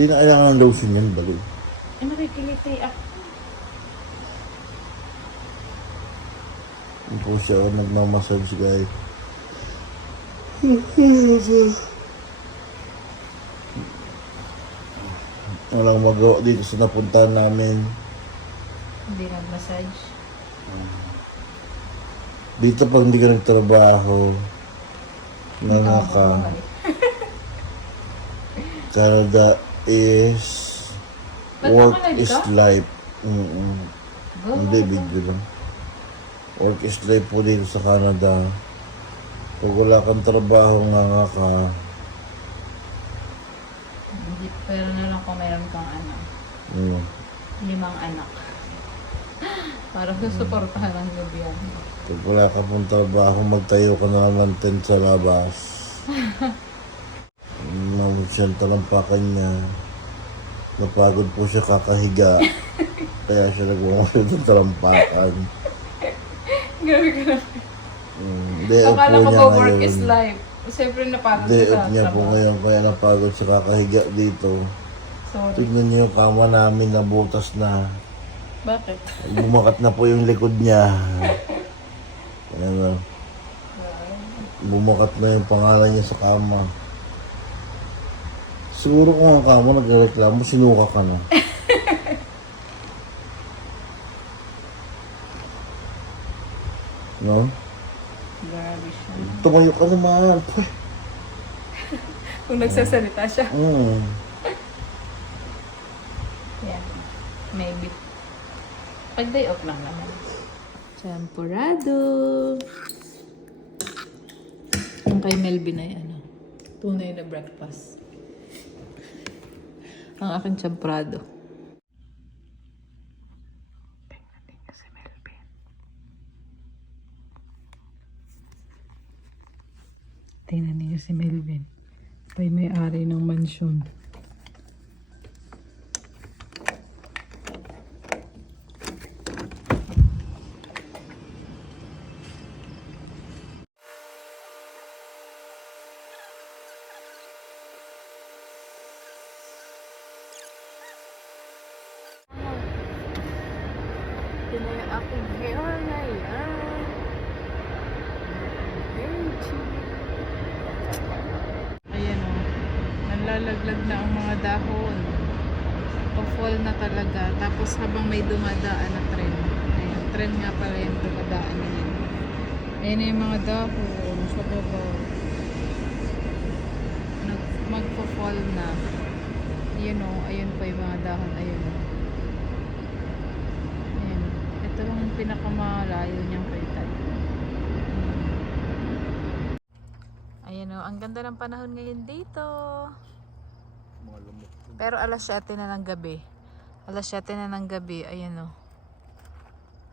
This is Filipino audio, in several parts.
Hindi na kailangan ng lotion yan, bali. Eh, nakikiliti ako. Hindi po siya nagmamassage guys. Walang magawa dito sa napuntahan namin. Hindi nag-massage. Dito pag hindi ka nagtrabaho, mga ka, Canada is, Ba't work naka-live is ka? life. Mm-mm. Go. Hindi, video lang. Work is life po dito sa Canada. Pag wala kang trabaho nga nga ka, Hindi, pero na lang kung meron kang ano, ano, limang anak. Para susuportahan ang gobyerno. pag wala ka pong trabaho, magtayo ka na lang ng tent sa labas. Mamusyang talampakan niya. Napagod po siya kakahiga. Kaya siya nagmamasyal ng talampakan. Grabe ka na. Mm, day off Akala po ko niya ba work ngayon. is life. Siyempre napagod Day ka off sa niya po trabaho. ngayon, kaya napagod siya kakahiga dito. Sorry. Tignan niyo yung kama namin na butas na. Bakit? Bumakat na po yung likod niya. Ayan na. Bumakat na yung pangalan niya sa kama. Siguro kung ang kama nagreklamo, sinuka ka na. no? Grabe siya. Tumayo ka naman. Pweh. Kung nagsasalita siya. Mm. Yeah. Maybe. Pag day off lang naman. Champurado. Yung kay Melvin ay ano, tunay na breakfast. Ang aking champurado. Tingnan niyo si Melvin. Tingnan niyo si Melvin. Pa'y may-ari ng mansyon. Ito na yung aking hair ngayon. Ayan o. Nalalaglag na ang mga dahon. Pa-fall na talaga. Tapos habang may dumadaan na tren. Ayan, tren nga pala yung dumadaan na yun. Ayan na yung mga dahon sa baba. Magpa-fall na. Ayan o. Ayan pa yung mga dahon. Ayan o. Ayan. Ito lang yung pinakamalayo niyang kita. Ayan o, ang ganda ng panahon ngayon dito. Pero alas 7 na ng gabi. Alas 7 na ng gabi, ayan o.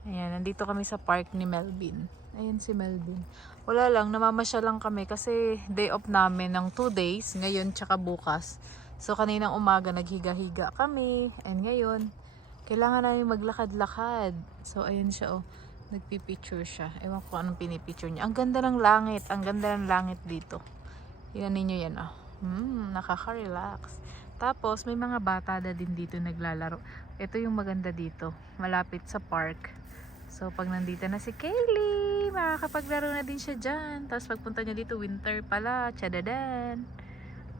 Ayan, nandito kami sa park ni Melvin. Ayan si Melvin. Wala lang, namamasya lang kami kasi day off namin ng 2 days, ngayon tsaka bukas. So kaninang umaga naghiga-higa kami, and ngayon, kailangan namin maglakad-lakad. So ayan siya oh, nagpipicture siya. Ewan ko anong pinipicture niya. Ang ganda ng langit, ang ganda ng langit dito. Tingnan ninyo yan oh. Hmm, nakaka-relax. Tapos may mga bata na din dito naglalaro. Ito yung maganda dito, malapit sa park. So pag nandito na si Kaylee, makakapaglaro na din siya dyan. Tapos pagpunta niya dito, winter pala, chadadan.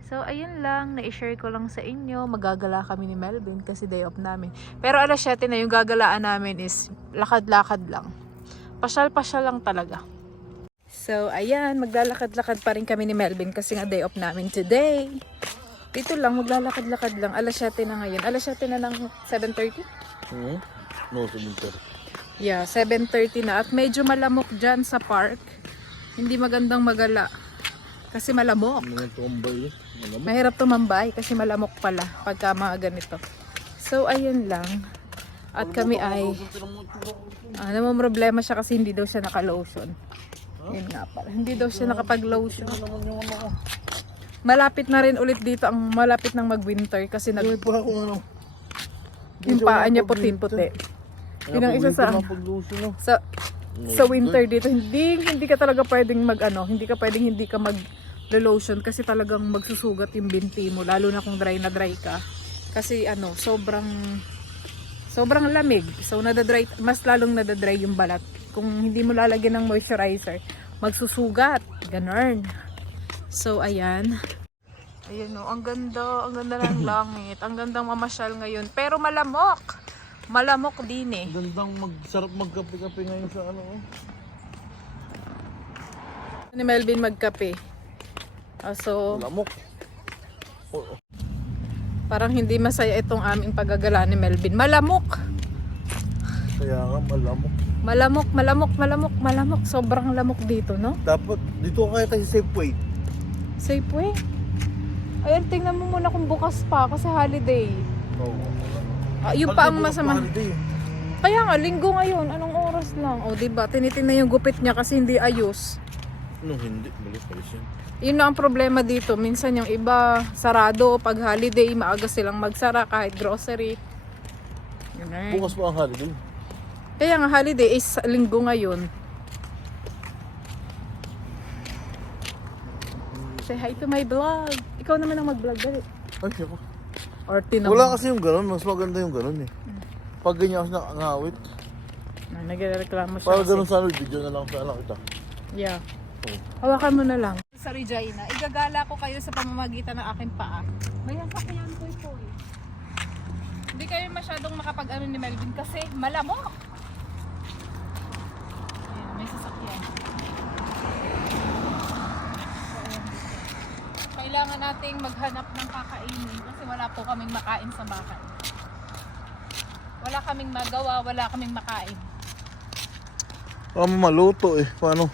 So, ayun lang. Na-share ko lang sa inyo. Magagala kami ni Melvin kasi day off namin. Pero alas 7 na yung gagalaan namin is lakad-lakad lang. Pasyal-pasyal lang talaga. So, ayan. Maglalakad-lakad pa rin kami ni Melvin kasi nga day off namin today. Dito lang, maglalakad-lakad lang. Alas 7 na ngayon. Alas 7 na ng 7.30? Hmm? No, sa winter. Yeah, 7.30 na. At medyo malamok dyan sa park. Hindi magandang magala. Kasi malamok. Ano? Alam mo? Mahirap tumambay kasi malamok pala pagka mga ganito. So, ayun lang. At kami ay... Ah, namang problema siya kasi hindi daw siya naka-lotion. Yun nga pala. Hindi daw siya nakapag-lotion. Malapit na rin ulit dito ang malapit ng mag-winter kasi nag, May pa ako ano. yung paa niya puti-puti. Yun ang isa sa, sa sa winter dito hindi hindi ka talaga pwedeng mag ano, hindi ka pwedeng hindi ka mag lotion kasi talagang magsusugat yung binti mo lalo na kung dry na dry ka. Kasi ano, sobrang sobrang lamig. So nadadry mas lalong nadadry yung balat. Kung hindi mo lalagyan ng moisturizer, magsusugat. Ganun. So ayan. Ayun o, ang ganda, ang ganda ng langit. Ang gandang mamasyal ngayon. Pero malamok. Malamok din eh. Gandang magsarap magkape-kape ngayon sa ano. oh. Ni Melvin magkape. Ah, so, Lamok. Oh, oh. parang hindi masaya itong aming paggagala ni Melvin. Malamok! Kaya nga malamok. Malamok, malamok, malamok, malamok. Sobrang lamok dito, no? Dapat dito ka kaya tayo sa Safeway. Safeway. Ayun, tingnan mo muna kung bukas pa kasi holiday. Oo. Ah, yun pa ang masama. Kaya nga, linggo ngayon. Anong oras lang? O, diba? Tinitingnan yung gupit niya kasi hindi ayos. No, hindi. Balik pa yan. Yun na ang problema dito. Minsan yung iba, sarado. Pag holiday, maaga silang magsara kahit grocery. Yun eh. Bukas pa ang holiday. Kaya nga holiday is linggo ngayon. Say hi to my vlog. Ikaw naman ang mag-vlog dali. Ay, ako. Or tinam. Wala kasi yung ganun. Mas maganda yung ganun eh. Pag ganyan kasi nakangawit. Ah, Nagreklamo siya. Para ganun sana video na lang sa anak kita. Yeah. Oo. Hawakan mo na lang. Sa Regina, igagala ko kayo sa pamamagitan ng aking paa. May sasakyan ko ito eh. Hindi kayo masyadong makapag-ano ni Melvin kasi malamok. Ayan, may sasakyan. So, ayan dito. Kailangan nating maghanap ng kakainin kasi wala po kaming makain sa bahay. Wala kaming magawa, wala kaming makain. Para maluto eh. Paano?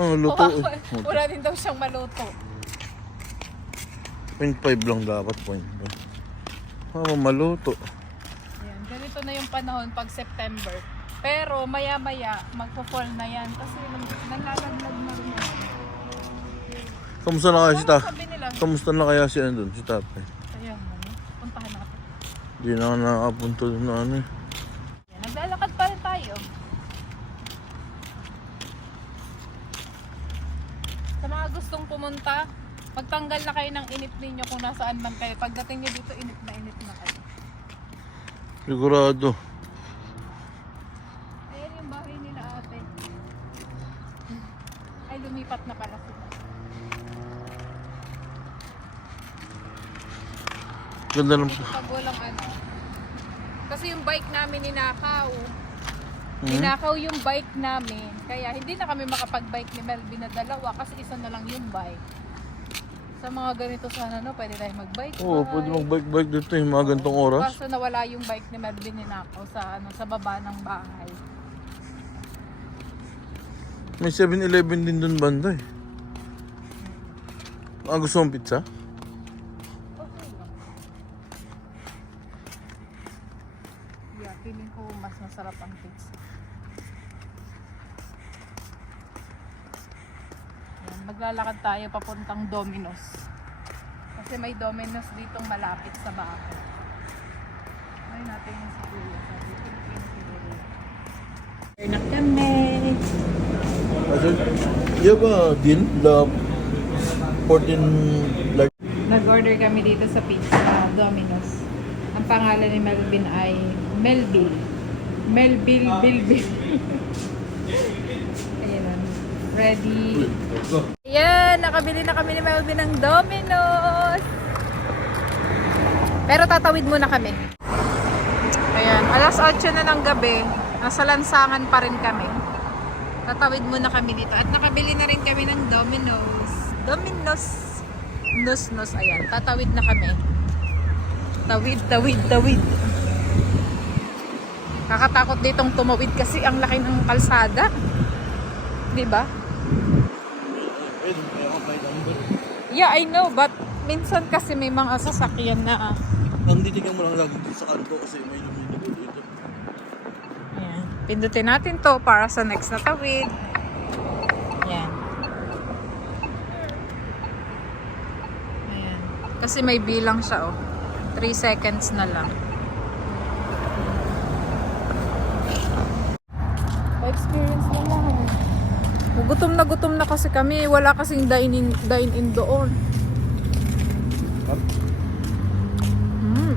Ano luto eh. Wala din daw siyang maluto. 0.5 lang dapat. 0.5. Para maluto. Yan, ganito na yung panahon pag September. Pero maya-maya, magpo-fall na yan kasi nang- nanlalaglag na rin. Kamusta na kaya si ta? sabi nila? Kamusta na kaya si ano dun? Si tatay? Kaya ano, puntahan natin. Hindi na ako nakapunta dun na ano eh. Naglalakad pa rin tayo. Sa mga gustong pumunta, magtanggal na kayo ng init ninyo kung nasaan man kayo. Pagdating nyo dito, init na init na kayo. Sigurado. Ayan yung bahay nila ate. Ay, lumipat na pala sila. Ganda pag walang ano. Kasi yung bike namin ninakaw. Hmm? Ninakaw yung bike namin. Kaya hindi na kami makapag-bike ni Melvin na dalawa kasi isa na lang yung bike. Sa mga ganito sana no, pwede tayo mag-bike. Oo, pwede mag-bike-bike dito eh. Mga gantong oras. Kaso nawala yung bike ni Melvin ninakaw sa ano sa baba ng bahay. May 7-Eleven din dun banda eh. Ah, gusto mong pizza? Okay lang. Yeah, feeling ko mas masarap ang pizza. Yan, maglalakad tayo papuntang Domino's. Kasi may Domino's ditong malapit sa bahay. Ay natin yung si Kuya. Sabi, Pilipino siguro. Here na kami. Yeah ba, din? The 14 large. Nag-order kami dito sa pizza Domino's. Ang pangalan ni Melvin ay Melville. Melville Bilbil. Ayan na. Ready. Ayan, nakabili na kami ni Melvin ng Domino's. Pero tatawid muna kami. Ayan, alas 8 na ng gabi. Nasa lansangan pa rin kami. Tatawid muna kami dito. At nakabili na rin kami ng Domino's. Domino's. Nus, nus. Ayan, tatawid na kami. Tawid, tawid, tawid. Kakatakot ditong tumawid kasi ang laki ng kalsada. Di ba? Yeah, I know, but minsan kasi may mga sasakyan na ah. Ang titignan mo lang lagi sa kanto kasi may lumilubo dito. Ayan. Pindutin natin to para sa next na tawid. Ayan. Ayan. Kasi may bilang siya oh. 3 seconds na lang. experience lang. Gutom na gutom na kasi kami. Wala kasing dine-in dine -in doon. Mm.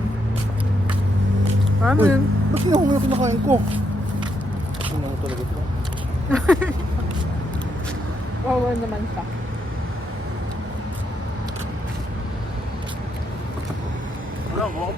Ano Uy, yun? Ba't hinahong yung kinakain ko? Ano mo talaga ito? Wawa naman siya. Ano mo?